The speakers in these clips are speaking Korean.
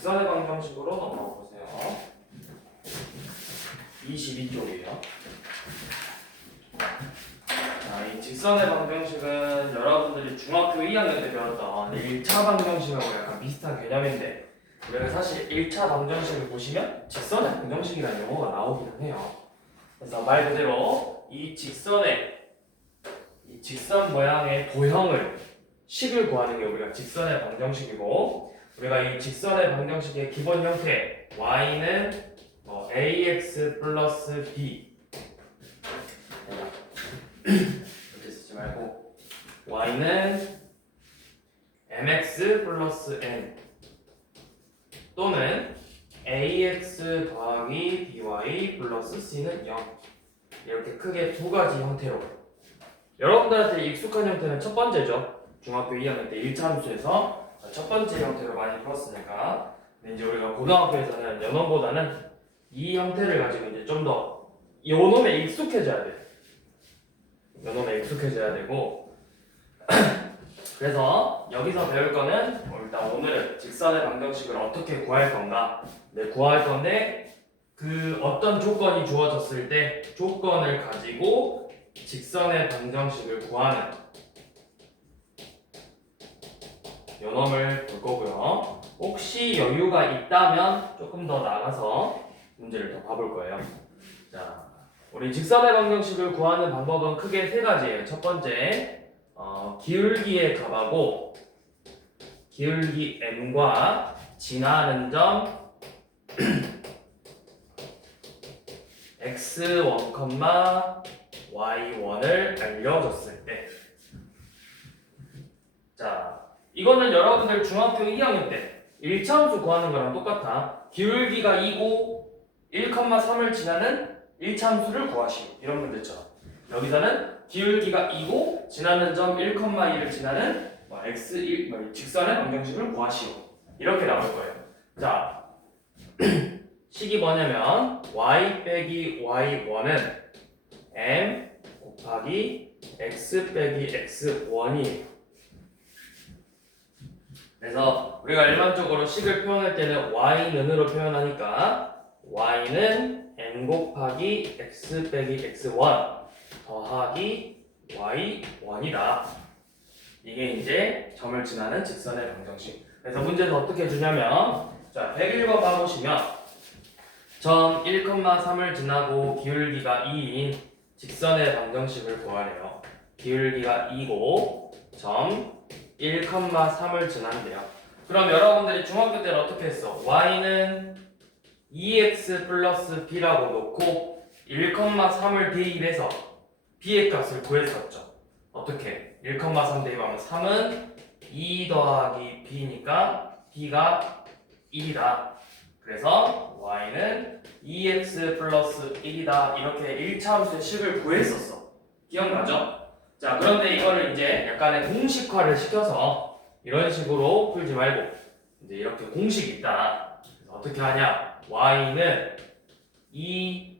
직선의 방정식으로 넘어가 보세요. 22쪽이에요. 자, 이 직선의 방정식은 여러분들이 중학교 2학년 때 배웠던 1차 방정식하고 약간 비슷한 개념인데, 우리가 사실 1차 방정식을 보시면 직선의 방정식이라는 용어가 나오기는 해요. 그래서 말 그대로 이 직선 모양의 도형을 식을 구하는 게 우리가 직선의 방정식이고, 우리가 이 직선의 방정식의 기본 형태 y는 ax 플러스 b 이렇게 쓰지 말고 y는 mx 플러스 n 또는 ax 더하기 by 플러스 c는 0 이렇게 크게 두 가지 형태로 여러분들한테 익숙한 형태는 첫 번째죠. 중학교 2학년 때 1차 함수에서 첫 번째 형태로 많이 풀었으니까. 근데 이제 우리가 고등학교에서는 연원보다는 이 형태를 가지고 이제 좀 더 요놈에 익숙해져야 돼. 요놈에 익숙해져야 되고 그래서 여기서 배울 거는 일단 오늘은 직선의 방정식을 어떻게 구할 건가. 네, 구할 건데 그 어떤 조건이 주어졌을 때 조건을 가지고 직선의 방정식을 구하는 요놈을 볼 거고요. 혹시 여유가 있다면 조금 더 나가서 문제를 더 봐볼 거예요. 자, 우리 직선의 방정식을 구하는 방법은 크게 세 가지예요. 첫 번째, 기울기의 값하고 기울기 m과 지나는 점 x1, y1을 알려줬을 때, 자, 이거는 여러분들 중학교 2학년 때 1차 함수 구하는 거랑 똑같아. 기울기가 2고 1,3을 지나는 1차 함수를 구하시오. 이런 문제처럼. 여기서는 기울기가 2고 지나는 점 1,2를 지나는 x1 직선의 방정식을 구하시오. 이렇게 나올 거예요. 자, 식이 뭐냐면 y 빼기 y1은 m 곱하기 x 빼기 x1이에요. 그래서 우리가 일반적으로 식을 표현할 때는 y는으로 표현하니까 y는 m 곱하기 x 빼기 x1 더하기 y1이다. 이게 이제 점을 지나는 직선의 방정식. 그래서 문제는 어떻게 주냐면, 자, 101번 봐보시면 점 1,3을 지나고 기울기가 2인 직선의 방정식을 구하래요. 기울기가 2고 점 1,3을 지난대요. 그럼 여러분들이 중학교 때는 어떻게 했어? y는 2x 플러스 b라고 놓고 1,3을 대입해서 b의 값을 구했었죠. 어떻게? 1,3 대입하면 3은 2 더하기 b니까 b가 1이다. 그래서 y는 2x 플러스 1이다. 이렇게 1차 함수의 식을 구했었어. 기억나죠? 자, 그런데 이거를 이제 약간의 공식화를 시켜서 이런 식으로 풀지 말고 이제 이렇게 공식이 있다. 그래서 어떻게 하냐? y는 2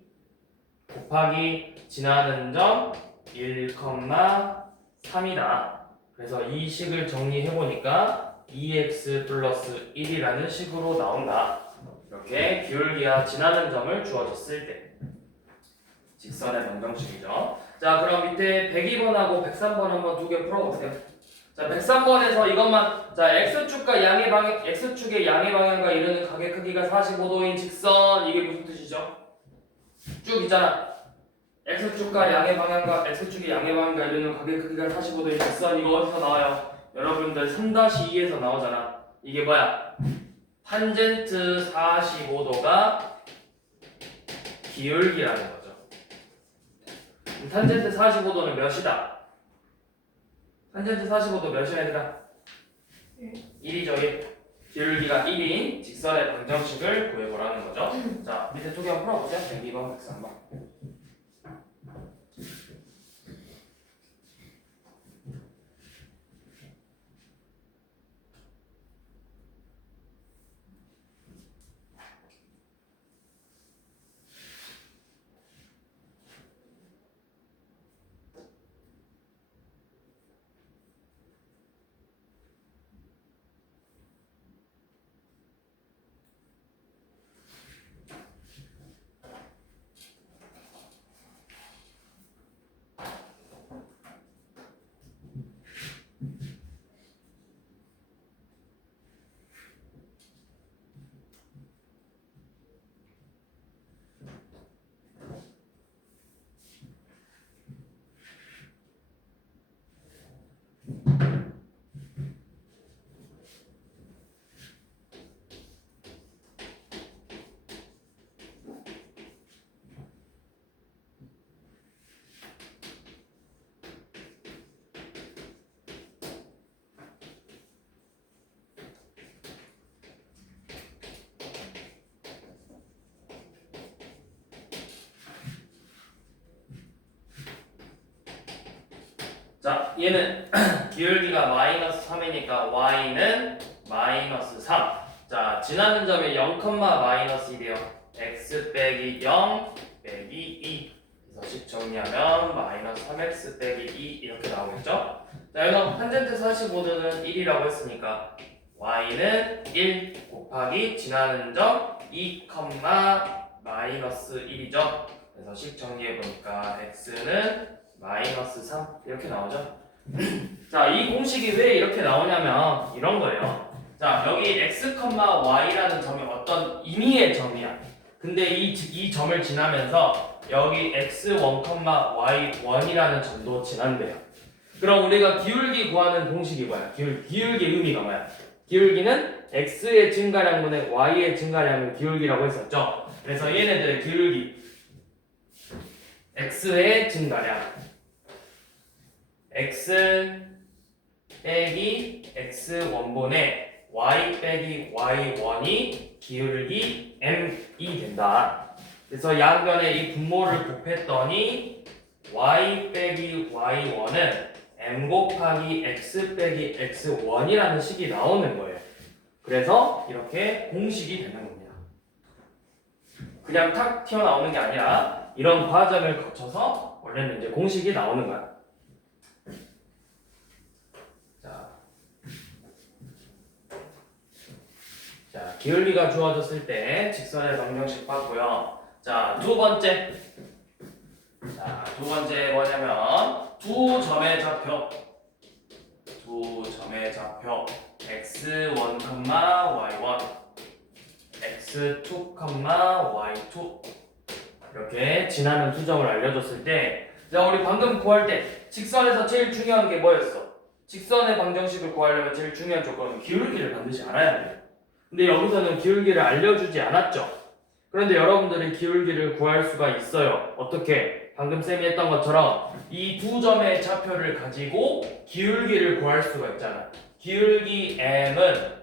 곱하기 지나는 점 1,3이다. 그래서 이 식을 정리해보니까 2x 플러스 1이라는 식으로 나온다. 이렇게 기울기와 지나는 점을 주어졌을 때 직선의 방정식이죠. 자, 그럼 밑에 102번하고 103번 한번 두 개 풀어보세요. 자, 103번에서 이것만, 자, x축과 양의 방향, x축의 양의 방향과 이르는 각의 크기가 45도인 직선, 이게 무슨 뜻이죠? 쭉 있잖아. x축과 양의 방향과 x축의 양의 방향과 이르는 각의 크기가 45도인 직선, 이거 어디서 나와요? 여러분들 3-2에서 나오잖아. 이게 뭐야? 탄젠트 45도가 기울기라는 거죠. 탄젠트 45도는 몇이다? 탄젠트 45도 몇이야 얘들아? 1이죠. 1. 기울기가 1인 직선의 방정식을 구해보라는 거죠. 자, 밑에 두 개 한번 풀어보세요. 102번, 103번. 자, 얘는 기울기가 마이너스 3이니까 y는 마이너스 3. 자, 지나는 점이 0, 마이너스 1이요. x 빼기 0 빼기 2. 그래서 식 정리하면 마이너스 3x 빼기 2 이렇게 나오겠죠? 자, 여기서 탄젠트 45도는 1이라고 했으니까 y는 1 곱하기 지나는 점 2, 마이너스 1이죠. 그래서 식 정리해보니까 x는 마이너스 3 이렇게 나오죠. 자, 이 공식이 왜 이렇게 나오냐면 이런 거예요. 자, 여기 x, y라는 점이 어떤 임의의 점이야. 근데 이 점을 지나면서 여기 x1, y1이라는 점도 지난대요. 그럼 우리가 기울기 구하는 공식이 뭐야? 기울기의 의미가 뭐야? 기울기는 x의 증가량분의 y의 증가량을 기울기라고 했었죠. 그래서 얘네들의 기울기 x의 증가량 x 빼기 x1분의 y 빼기 y1이 기울기 m이 된다. 그래서 양변에 이 분모를 곱했더니 y 빼기 y1은 m 곱하기 x 빼기 x1이라는 식이 나오는 거예요. 그래서 이렇게 공식이 되는 겁니다. 그냥 탁 튀어나오는 게 아니라 이런 과정을 거쳐서 원래는 이제 공식이 나오는 거야. 자, 기울기가 주어졌을 때 직선의 방정식 봤고요. 자, 두 번째 뭐냐면 두 점의 좌표 x1, y1 x2, y2 이렇게 지나는 두 점을 알려줬을 때, 자, 우리 방금 구할 때 직선에서 제일 중요한 게 뭐였어? 직선의 방정식을 구하려면 제일 중요한 조건은 기울기를 반드시 알아야 돼요. 근데 여기서는 기울기를 알려주지 않았죠. 그런데 여러분들이 기울기를 구할 수가 있어요. 어떻게? 방금 쌤이 했던 것처럼 이 두 점의 좌표를 가지고 기울기를 구할 수가 있잖아. 기울기 m은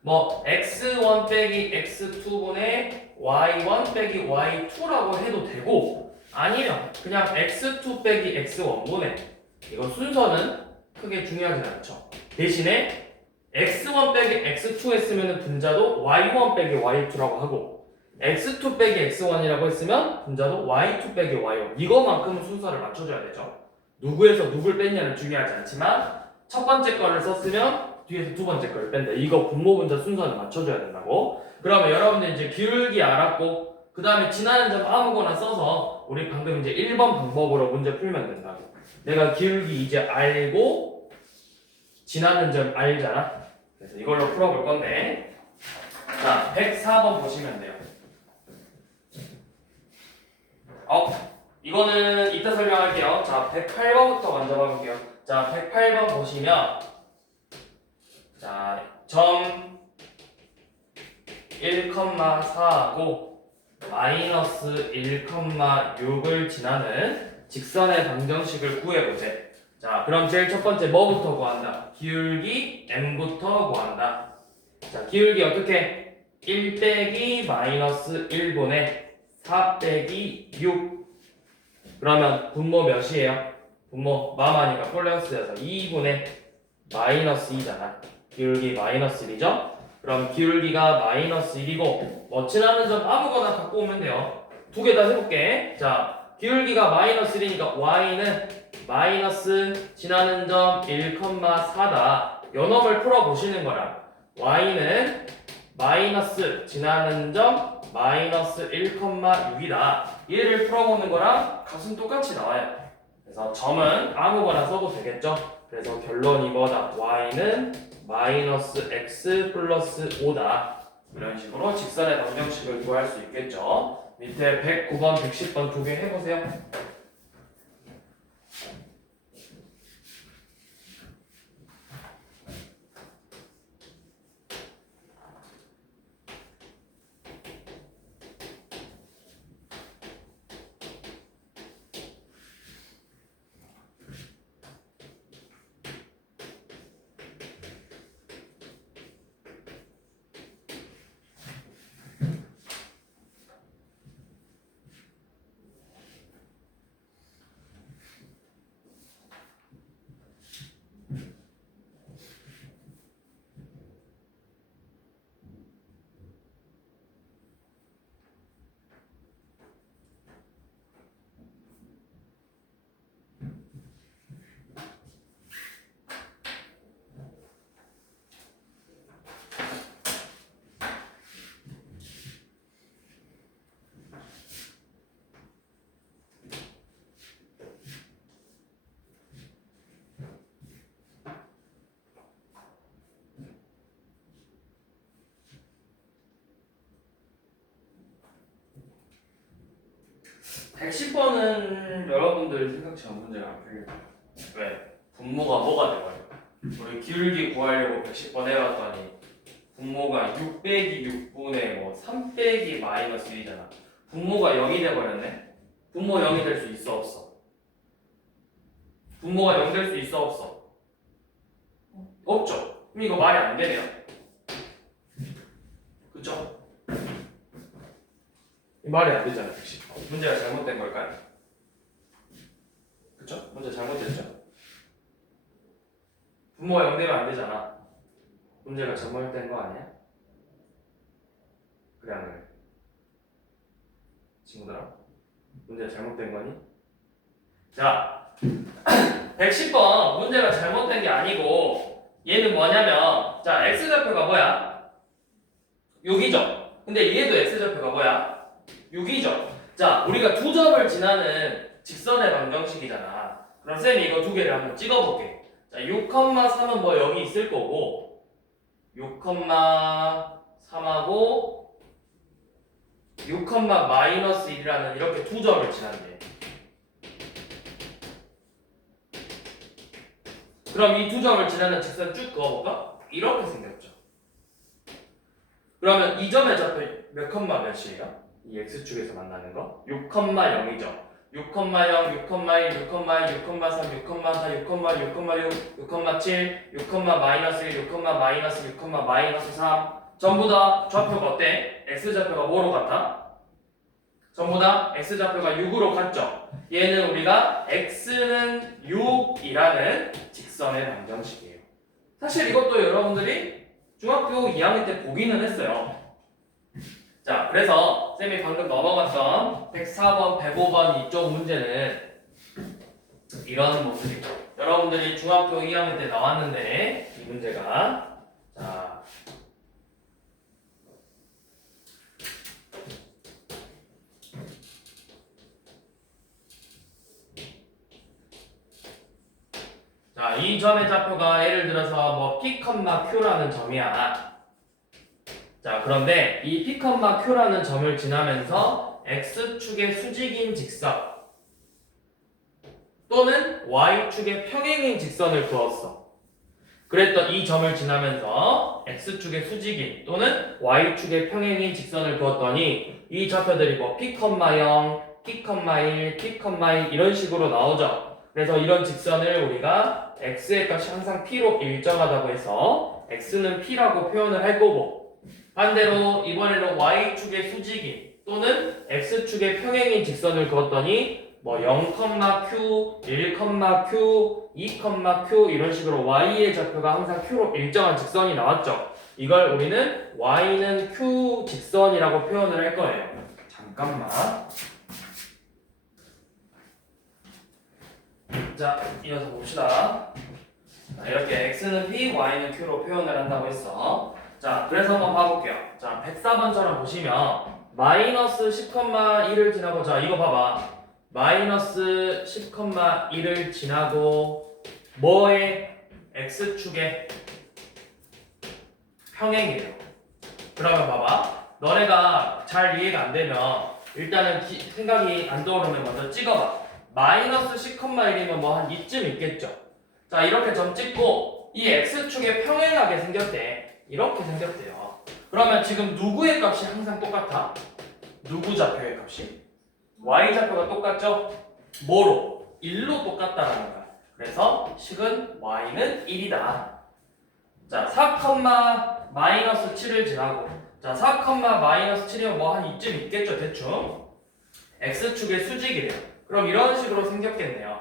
뭐 x1 빼기 x2분의 y1 빼기 y2라고 해도 되고, 아니면 그냥 x2 빼기 x1분의, 이거 순서는 크게 중요하진 않죠. 대신에 x1 빼기 x2 했으면 분자도 y1 빼기 y2라고 하고, x2 빼기 x1이라고 했으면 분자도 y2 빼기 y1, 이거만큼은 순서를 맞춰줘야 되죠. 누구에서 누굴 뺐냐는 중요하지 않지만 첫 번째 거를 썼으면 뒤에서 두 번째 거를 뺀다. 이거 분모 분자 순서는 맞춰줘야 된다고. 그러면 여러분들 이제 기울기 알았고, 그 다음에 지나는 점 아무거나 써서 우리 방금 이제 1번 방법으로 문제 풀면 된다고. 내가 기울기 이제 알고 지나는 점 알잖아. 그래서 이걸로 풀어볼 건데, 자, 104번 보시면 돼요. 이거는 이따 설명할게요. 자, 108번부터 먼저 봐볼게요. 자, 108번 보시면, 자, 점 1,4하고 마이너스 1,6을 지나는 직선의 방정식을 구해보세. 자, 그럼 제일 첫 번째 뭐부터 구한다? 기울기 m부터 구한다. 자, 기울기 어떻게? 1 빼기 마이너스 1분의 4 빼기 6. 그러면 분모 몇이에요? 분모 마마니까 플러스여서 2분의 마이너스 2잖아. 기울기 마이너스 1이죠? 그럼 기울기가 마이너스 1이고, 뭐 지나는 점 아무거나 갖고 오면 돼요. 두 개 다 해볼게. 자, 기울기가 마이너스 1이니까 y는 마이너스 지나는 점 1,4다. 요 놈을 풀어보시는 거라. y는 마이너스 지나는 점 마이너스 1,6이다. 얘를 풀어보는 거랑 값은 똑같이 나와요. 그래서 점은 아무거나 써도 되겠죠. 그래서 결론 이거다. y는 마이너스 x 플러스 5다. 이런 식으로 직선의 방정식을 구할 수 있겠죠. 밑에 109번, 110번 두 개 해보세요. 110번은 여러분들 생각처럼 문제가 안 풀려요. 왜? 분모가 뭐가 돼버려? 우리 기울기 구하려고 110번 해봤더니 분모가 6 빼기 6분의 뭐 3 빼기 마이너스 1이잖아. 분모가 0이 돼버렸네? 분모 0이 될 수 있어 없어? 분모가 0 될 수 있어 없어? 없죠? 그럼 이거 말이 안 되네요. 그쵸? 말이 안 되잖아, 110번. 문제가 잘못된 걸까요? 그쵸? 문제 잘못됐죠? 분모가 0 되면 안 되잖아. 문제가 잘못된 거 아니야? 그래 안 그래? 친구들아, 문제가 잘못된 거니? 자, 110번 문제가 잘못된 게 아니고 얘는 뭐냐면 자, x좌표가 뭐야? 6이죠? 근데 얘도 x좌표가 뭐야? 6이죠? 자, 우리가 두 점을 지나는 직선의 방정식이잖아. 그럼 쌤이 이거 두 개를 한번 찍어볼게. 자, 6,3은 뭐 여기 있을 거고 6,3하고 6,-1이라는 이렇게 두 점을 지난대. 그럼 이 두 점을 지나는 직선 쭉 그어볼까? 이렇게 생겼죠. 그러면 이 점의 좌표 몇 컴마 몇이에요? 이 x축에서 만나는 거? 6,0이죠. 6,0, 6,1, 6,2, 6,3, 6,4, 6,6, 6,6, 6,7, 6,-1, 6,-, 6,-3 전부 다 좌표가 어때? x좌표가 뭐로 같아? 전부 다 x좌표가 6으로 같죠? 얘는 우리가 x는 6이라는 직선의 방정식이에요. 사실 이것도 여러분들이 중학교 2학년 때 보기는 했어요. 자, 그래서 쌤이 방금 넘어갔던 104번, 105번 이쪽 문제는 이런 모습이죠. 여러분들이 중학교 2학년 때 나왔는데 이 문제가 자, 이 점의 좌표가 예를 들어서 뭐 P, Q라는 점이야. 자, 그런데 이 P, Q라는 점을 지나면서 X축의 수직인 직선 또는 Y축의 평행인 직선을 그었어. 그랬던 이 점을 지나면서 X축의 수직인 또는 Y축의 평행인 직선을 그었더니 이 좌표들이 뭐 P, 0, P, 1, P, 2 이런 식으로 나오죠. 그래서 이런 직선을 우리가 x의 값이 항상 p로 일정하다고 해서 x는 p라고 표현을 할 거고 반대로 이번에는 y축의 수직인 또는 x축의 평행인 직선을 그었더니 뭐 0,q, 1,q, 2,q 이런 식으로 y의 좌표가 항상 q로 일정한 직선이 나왔죠. 이걸 우리는 y는 q 직선이라고 표현을 할 거예요. 잠깐만. 자, 이어서 봅시다. 자, 이렇게 x는 p, y는 q로 표현을 한다고 했어. 자, 그래서 한번 봐볼게요. 자, 104번처럼 보시면 마이너스 10,1을 지나고 자, 이거 봐봐. 마이너스 10,1을 지나고 뭐의 x축의 평행이에요. 그러면 봐봐. 너네가 잘 이해가 안 되면 일단은 생각이 안 떠오르면 먼저 찍어봐. 마이너스 10,1이면 뭐 한 이쯤 있겠죠. 자, 이렇게 점 찍고 이 x축에 평행하게 생겼대. 이렇게 생겼대요. 그러면 지금 누구의 값이 항상 똑같아? 누구 좌표의 값이? y좌표가 똑같죠? 뭐로? 1로 똑같다라는 거야. 그래서 식은 y는 1이다. 자, 4, 마이너스 7을 지나고 자, 4, 마이너스 7이면 뭐 한 이쯤 있겠죠, 대충. x축의 수직이래요. 그럼 이런 식으로 생겼겠네요.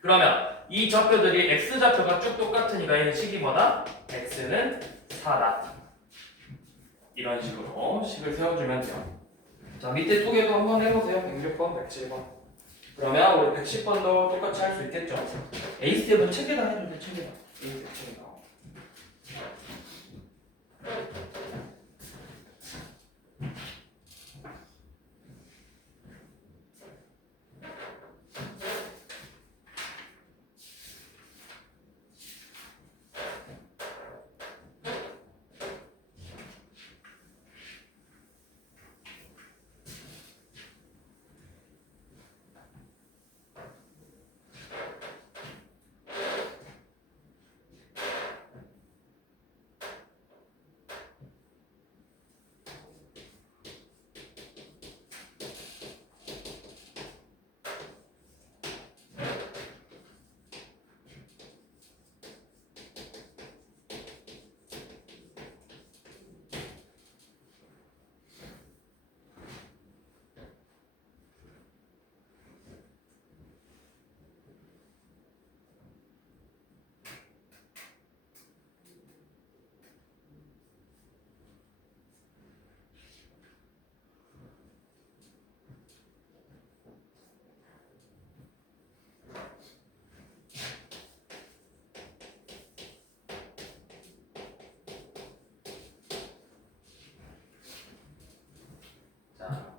그러면 이 좌표들이 x좌표가 쭉 똑같으니까 얘는 식이 뭐다? x는 4다. 이런 식으로 식을 세워주면 돼요. 자, 밑에 두 개도 한번 해보세요. 106번, 107번. 그러면 우리 110번도 똑같이 할 수 있겠죠? A 스텝은 책에다 해주세요, 책에다. A 스텝 책에다.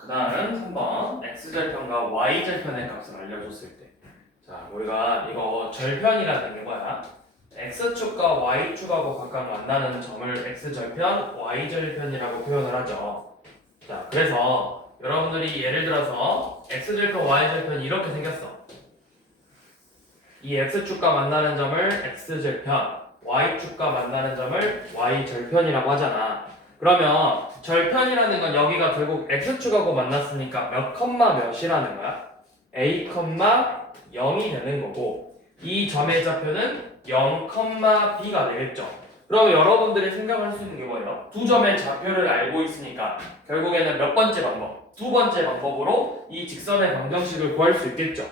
다음은 3번 x절편과 y절편의 값을 알려줬을 때, 자 우리가 이거 절편이라는 게 뭐야? x축과 y축하고 각각 만나는 점을 x절편, y절편이라고 표현을 하죠. 자 그래서 여러분들이 예를 들어서 x절편, y절편이 이렇게 생겼어. 이 x축과 만나는 점을 x절편, y축과 만나는 점을 y절편이라고 하잖아. 그러면 절편이라는 건 여기가 결국 x축하고 만났으니까 몇 컴마 몇이라는 거야? a, 0이 되는 거고, 이 점의 좌표는 0, b가 되겠죠. 그럼 여러분들이 생각할 수 있는 게 뭐예요? 두 점의 좌표를 알고 있으니까 결국에는 몇 번째 방법? 두 번째 방법으로 이 직선의 방정식을 구할 수 있겠죠.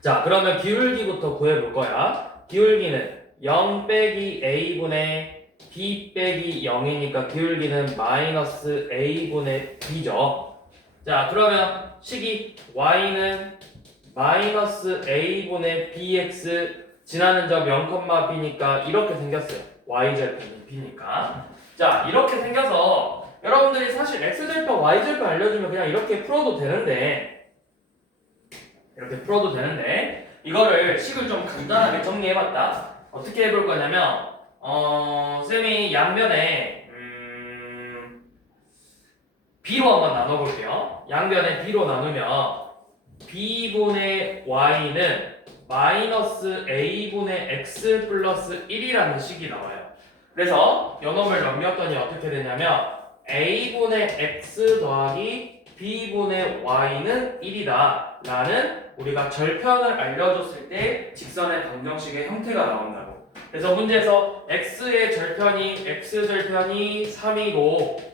자 그러면 기울기부터 구해볼 거야. 기울기는 0 빼기 a분의 b 빼기 0이니까 기울기는 마이너스 a분의 b죠. 자 그러면 식이 y는 마이너스 a분의 bx 지나는 점 0,b니까 이렇게 생겼어요. y절편이 b니까. 자 이렇게 생겨서 여러분들이 사실 x절편, y절편 알려주면 그냥 이렇게 풀어도 되는데, 이거를 식을 좀 간단하게 정리해봤다. 어떻게 해볼 거냐면 쌤이 양변에 b로 한번 나눠볼게요. 양변에 b로 나누면 b분의 y는 마이너스 a분의 x 플러스 1이라는 식이 나와요. 그래서 요놈을 넘겼더니 어떻게 되냐면 a분의 x 더하기 b분의 y는 1이다 라는 우리가 절편을 알려줬을 때 직선의 방정식의 형태가 나온다고. 그래서 문제에서 x의 절편이 x절편이 3이고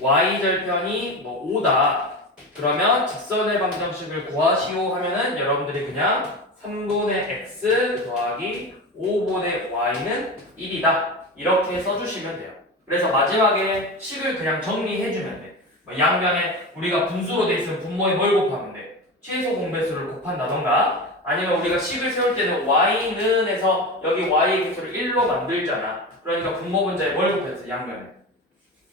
y절편이 5다. 그러면 직선의 방정식을 구하시오 하면은 여러분들이 그냥 3분의 x 더하기 5분의 y는 1이다. 이렇게 써주시면 돼요. 그래서 마지막에 식을 그냥 정리해주면 돼. 양변에 우리가 분수로 돼 있으면 분모에 뭘 곱하면 돼? 최소 공배수를 곱한다던가, 아니면 우리가 식을 세울 때는 y는 해서 여기 y의 개수를 1로 만들잖아. 그러니까 분모 분자에 뭘 곱했어? 양변에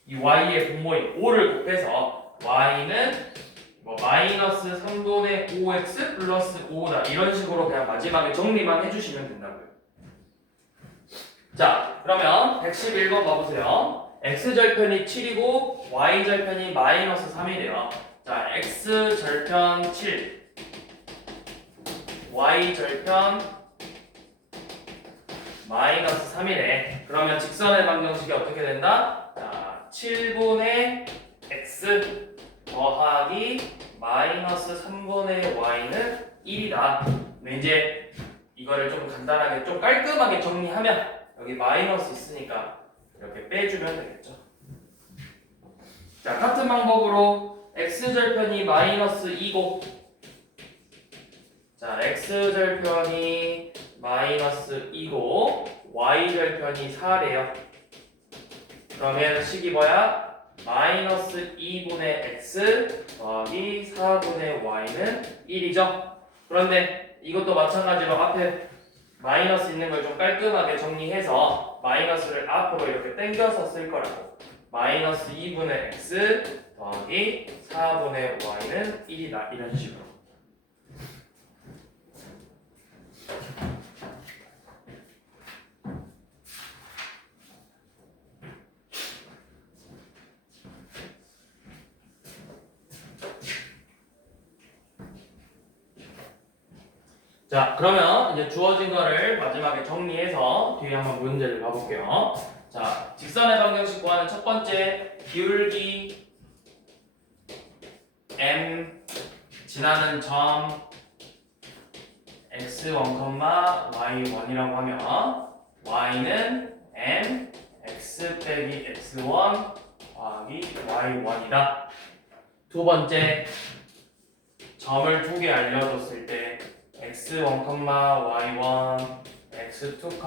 이 y의 분모인 5를 곱해서 y는 마이너스 3분의 5x 플러스 5다 이런 식으로 그냥 마지막에 정리만 해주시면 된다고요. 자 그러면 111번 봐보세요. x절편이 7이고 y절편이 마이너스 3이래요. 자 x절편 7, y절편 마이너스 3이래. 그러면 직선의 방정식이 어떻게 된다? 자 7분의 x 더하기 마이너스 3분의 y는 1이다. 근데 이제 이거를 좀 간단하게 좀 깔끔하게 정리하면 여기 마이너스 있으니까 이렇게 빼주면 되겠죠. 자 같은 방법으로 x절편이 마이너스 2고, 자 x절편이 마이너스 2고 y절편이 4래요. 그러면 식이 뭐야? 마이너스 2분의 x 더하기 4분의 y는 1이죠. 그런데 이것도 마찬가지로 앞에 마이너스 있는 걸 좀 깔끔하게 정리해서 마이너스를 앞으로 이렇게 당겨서 쓸 거라고. 마이너스 2분의 x 더하기 4분의 y는 1이다 이런 식으로. 자 그러면 이제 주어진 거를 마지막에 정리해서 뒤에 한번 문제를 봐볼게요. 자 직선의 방정식 구하는 첫 번째, 기울기 m 지나는 점 x1, y1이라고 하면 y는 m x 빼기 x1 더하기 y1이다. 두 번째, 점을 두 개 알려줬을 때 x1, y1, x2,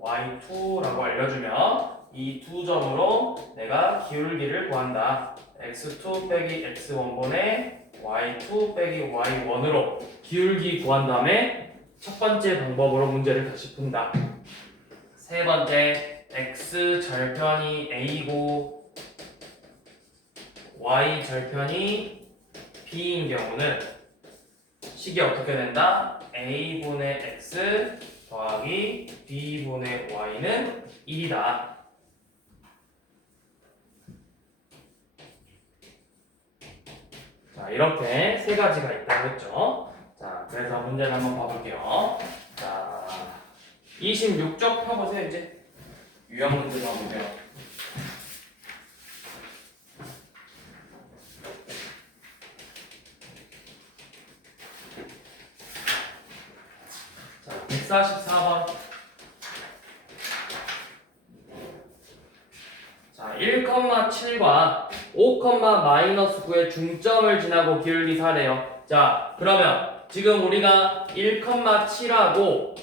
y2라고 알려주면 이 두 점으로 내가 기울기를 구한다. x2 빼기 x1분의 y2 빼기 y1으로 기울기 구한 다음에 첫 번째 방법으로 문제를 다시 푼다. 세 번째, x 절편이 a고 y 절편이 b인 경우는 식이 어떻게 된다? a분의 x 더하기 b분의 y는 1이다. 자, 이렇게 세 가지가 있다고 했죠. 자, 그래서 문제를 한번 봐볼게요. 자, 26쪽 펴보세요, 이제. 유형 문제 봐보세요. 자, 144번. 자, 1,7과 5,-9의 중점을 지나고 기울기 4래요. 자, 그러면 지금 우리가 1,7하고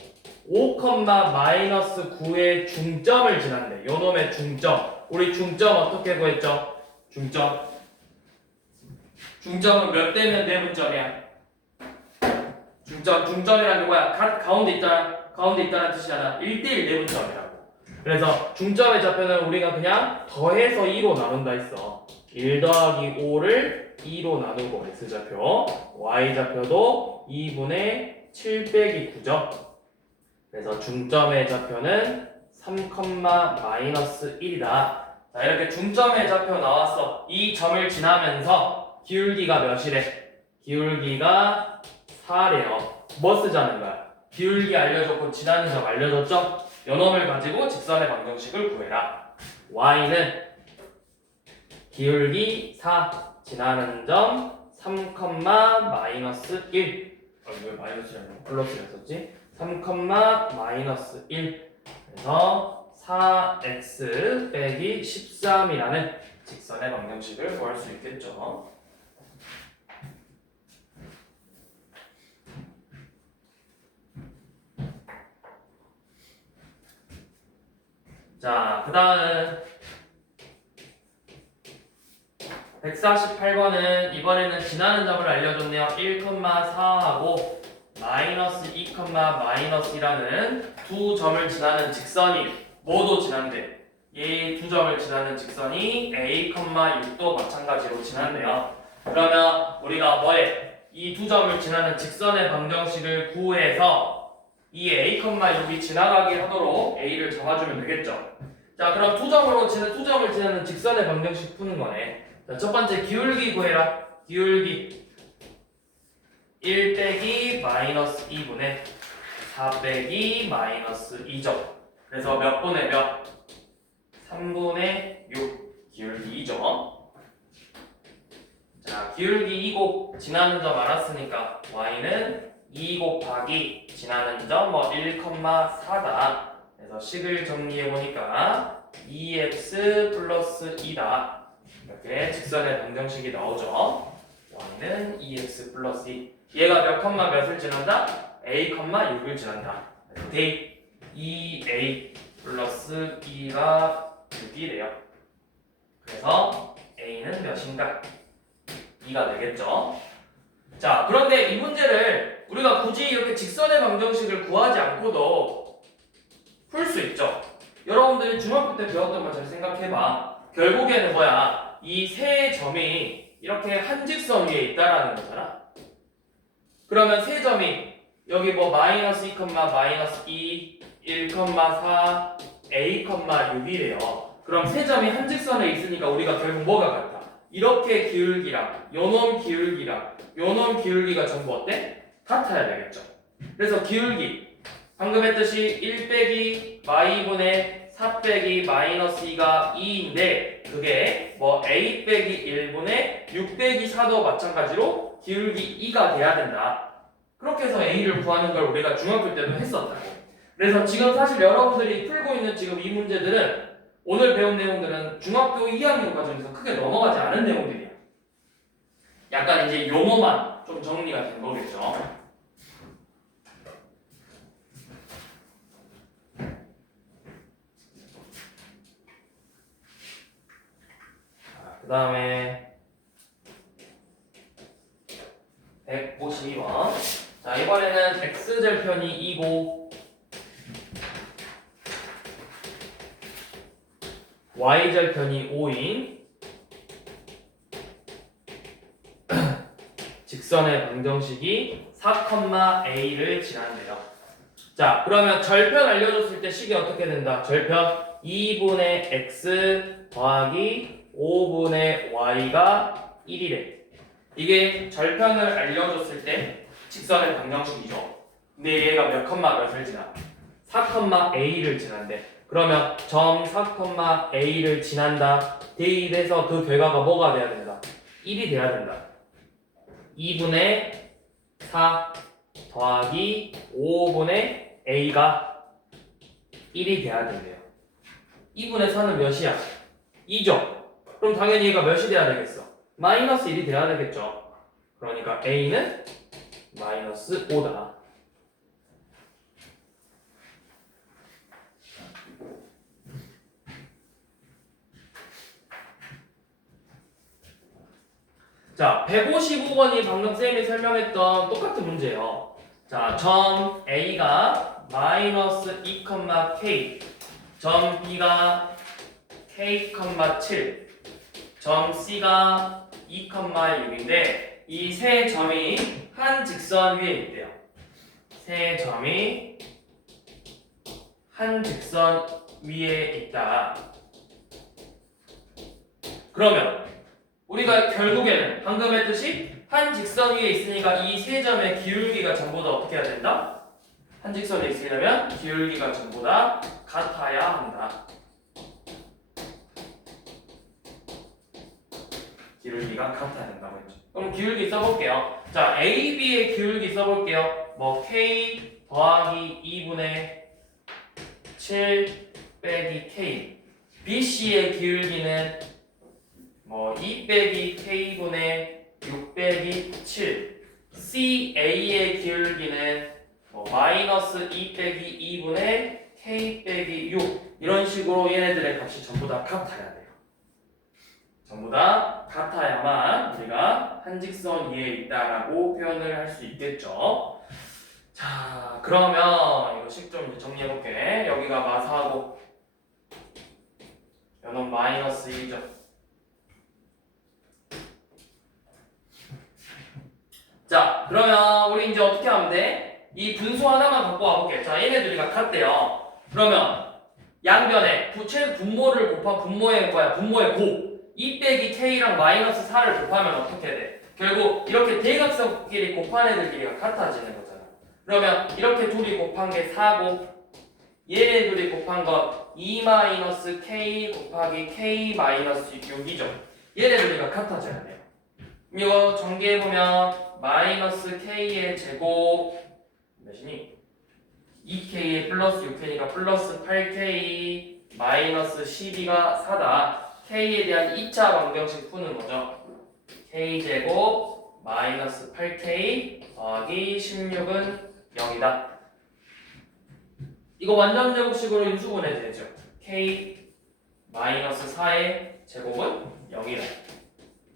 5,-9의 중점을 지난대. 요놈의 중점. 우리 중점 어떻게 구했죠? 중점은 몇 대면 대분점이야? 중점이란 뭐야? 가운데 있다는 뜻이잖아. 1대1 대분점이라고. 그래서 중점의 좌표는 우리가 그냥 더해서 2로 나눈다 했어. 1 더하기 5를 2로 나누고 x좌표, y좌표도 2분의 7 빼기 9죠. 그래서 중점의 좌표는 3,-1이다. 자, 이렇게 중점의 좌표 나왔어. 이 점을 지나면서 기울기가 몇이래? 기울기가 4래요. 뭐 쓰자는 거야? 기울기 알려줬고 지나는 점 알려줬죠? 요놈을 가지고 직선의 방정식을 구해라. y는 기울기 4 지나는 점 3,-1. 왜 마이너스라고 플러스를 썼지? 3,-1. 그래서 4x 빼기 13이라는 직선의 방정식을 구할 수 있겠죠. 자, 그 다음 148번은 이번에는 지나는 점을 알려줬네요. 1,4하고 마이너스 2,-1이라는 두 점을 지나는 직선이 뭐도 지난대. 이 두 점을 지나는 직선이 a,6도 마찬가지로 지난대요. 그러면 우리가 뭐해? 이 두 점을 지나는 직선의 방정식을 구해서 이 a,6이 지나가게 하도록 a를 잡아주면 되겠죠. 자, 그럼 두 점을 지나는 직선의 방정식 푸는 거네. 자, 첫 번째 기울기 구해라. 기울기 1 빼기 마이너스 2분의 4 빼기 마이너스 2죠. 그래서 몇 분의 몇? 3분의 6 기울기 2죠. 자, 기울기 2곱 지나는 점 알았으니까 y는 2 곱하기 지나는 점 1,4다. 그래서 식을 정리해보니까 2x 플러스 2다. 이렇게 직선의 방정식이 나오죠. y는 2x 플러스 2. 얘가 몇 컴마 몇을 지난다? a, 6을 지난다. 그래서 대입 2a 플러스 2가 6이래요. 그래서 a는 몇인가? 2가 되겠죠. 자, 그런데 이 문제를 우리가 굳이 이렇게 직선의 방정식을 구하지 않고도 풀 수 있죠. 여러분들이 중학교 때 배웠던 걸 잘 생각해봐. 결국에는 뭐야? 이 세 점이 이렇게 한 직선 위에 있다라는 거잖아. 그러면 세 점이 여기 뭐 마이너스 2, 마이너스 2, 1,4, a,6이래요. 그럼 세 점이 한 직선에 있으니까 우리가 결국 뭐가 같아? 이렇게 기울기랑 요놈 기울기랑 요놈 기울기가 전부 어때? 같아야 되겠죠. 그래서 기울기 방금 했듯이 1 빼기 마이분의 4 빼기 마이너스 2가 2인데 그게 뭐 a 빼기 1분의 6 빼기 4도 마찬가지로 기울기 2가 돼야 된다. 그렇게 해서 a를 구하는 걸 우리가 중학교 때도 했었다고. 그래서 지금 사실 여러분들이 풀고 있는 지금 이 문제들은 오늘 배운 내용들은 중학교 2학년 과정에서 크게 넘어가지 않은 내용들이야. 약간 이제 용어만 좀 정리가 된 거겠죠. 그 다음에 152번. 자, 이번에는 x절편이 2고 y절편이 5인 직선의 방정식이 4,a를 지난대요. 자, 그러면 절편 알려줬을 때 식이 어떻게 된다? 절편 2분의 x 더하기 5분의 y가 1이래. 이게 절편을 알려줬을 때 직선의 방정식이죠. 근데 얘가 몇 컴마 몇을 지나? 4,a를 지난대. 그러면 점 4,a를 지난다. 대입해서 그 결과가 뭐가 돼야 된다? 1이 돼야 된다. 2분의 4 더하기 5분의 a가 1이 돼야 된대요. 2분의 4는 몇이야? 2죠? 그럼 당연히 얘가 몇이 돼야 되겠어? 마이너스 1이 돼야 되겠죠? 그러니까 a는 마이너스 5다. 자, 155번이 방금 쌤이 설명했던 똑같은 문제예요. 자, 점 A가 마이너스 2,k, 점 B가 k, 7, 점 C가 2,6인데 이 세 점이 한 직선 위에 있대요. 세 점이 한 직선 위에 있다. 그러면 우리가 결국에는 방금 했듯이 한 직선 위에 있으니까 이 세 점의 기울기가 전부 다 어떻게 해야 된다? 한 직선에 있으려면 기울기가 전부 다 같아야 한다. 기울기가 같아야 된다고 했죠. 그럼 기울기 써볼게요. 자, AB의 기울기 써볼게요. 뭐 K 더하기 2분의 7 빼기 K. BC의 기울기는 뭐 2 빼기 K분의 6 빼기 7. CA의 기울기는 뭐 마이너스 2 빼기 2분의 K 빼기 6. 이런 식으로 얘네들의 값이 전부 다 같아야 돼요. 전부 다 같아야만 우리가 한 직선 위에 있다라고 표현을 할 수 있겠죠. 자, 그러면 이거 식 좀 정리해볼게. 여기가 마사하고 여는 마이너스 1죠. 자, 그러면 우리 이제 어떻게 하면 돼? 이 분수 하나만 갖고 와볼게. 자, 얘네들이가 같대요. 그러면 양변에 부채 분모를 곱한 분모의 뭐야? 분모의 곱. 2 빼기 k랑 마이너스 4를 곱하면 어떻게 돼? 결국 이렇게 대각선끼리 곱한 애들끼리가 같아지는 거잖아. 그러면 이렇게 둘이 곱한 게 4고 얘네 둘이 곱한 거 2 마이너스 k 곱하기 k 마이너스 6이죠. 얘네 둘이가 같아져야 돼요. 이거 전개해보면 마이너스 k의 제곱 몇이니? 2k에 플러스 6k니까 플러스 8k 마이너스 12가 4다. k에 대한 2차 방정식 푸는 거죠. k제곱 마이너스 8k 더하기 16은 0이다. 이거 완전 제곱식으로 인수분해 되죠. k 마이너스 4의 제곱은 0이다.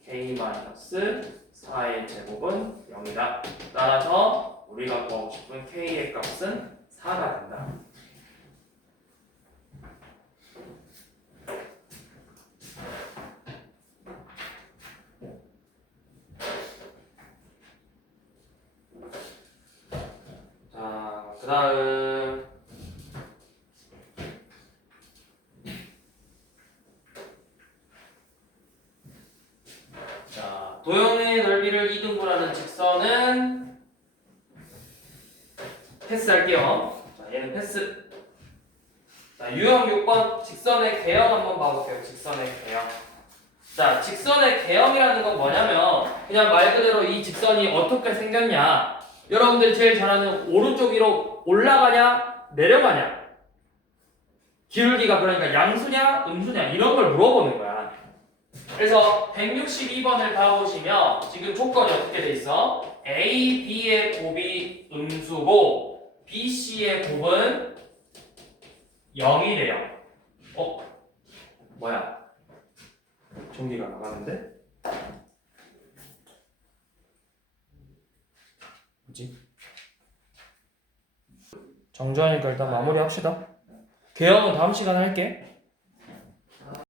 k 마이너스 4의 제곱은 0이다. 따라서 우리가 구하고 싶은 k의 값은 4가 된다. 자, 그 다음 자, 도형의 넓이를 2등분하는 직선은 패스할게요. 자, 얘는 패스. 자, 유형 6번 직선의 개형 한번 봐볼게요. 직선의 개형. 자, 직선의 개형이라는 건 뭐냐면 그냥 말 그대로 이 직선이 어떻게 생겼냐. 여러분들 제일 잘 아는 오른쪽 위로 올라가냐 내려가냐. 기울기가 그러니까 양수냐 음수냐 이런 걸 물어보는 거야. 그래서 162번을 봐보시면 지금 조건이 어떻게 돼 있어? A, B의 곱이 음수고 B, C의 곱은 0이래요. 뭐야? 전기가 나가는데? 뭐지? 정주하니까 일단 마무리 합시다. 개형은 다음 시간에 할게.